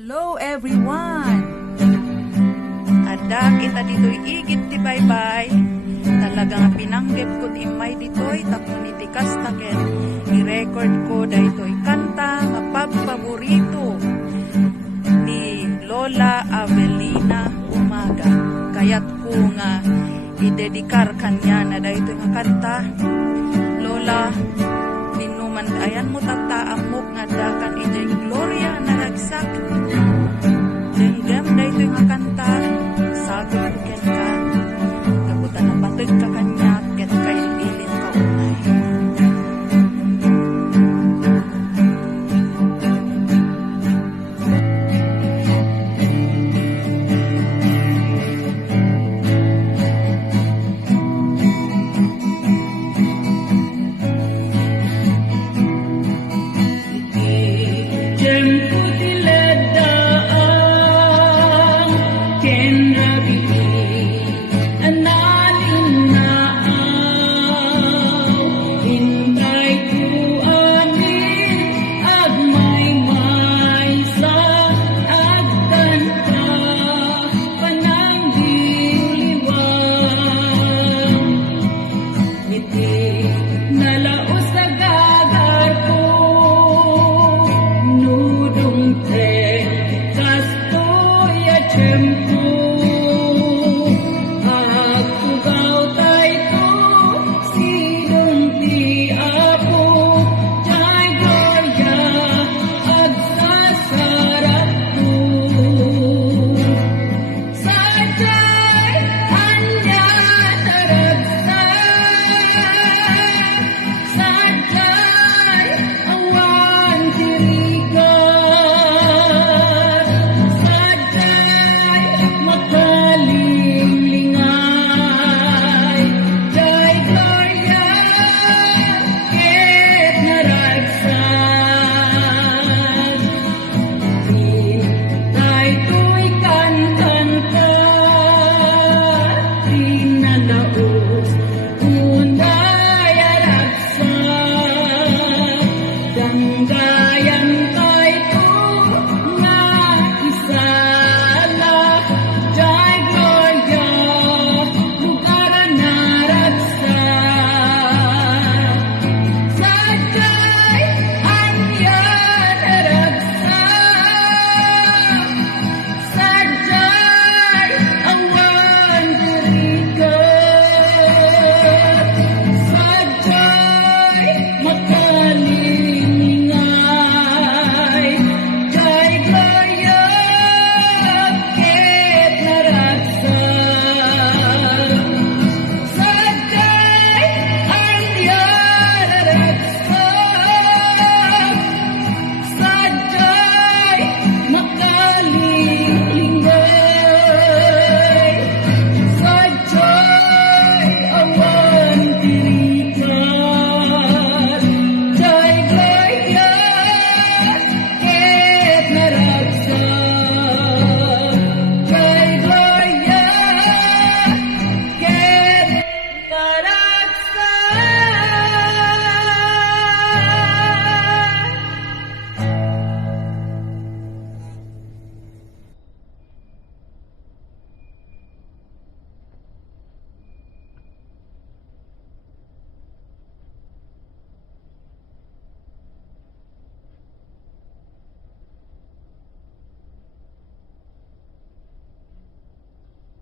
Hello everyone! Ada kita dito'y igit ti baybay. Talagang pinanggep ko ti imay dito'y tapon iti kastaken. I-record ko daytoy kanta nga pagpaborito ni Lola Avelina Umaga. Kayat ko nga idedikar kanya na daytoy nga kanta. Lola, dinuman ayan mo tataamok nga dakan ijay gloria na nagsak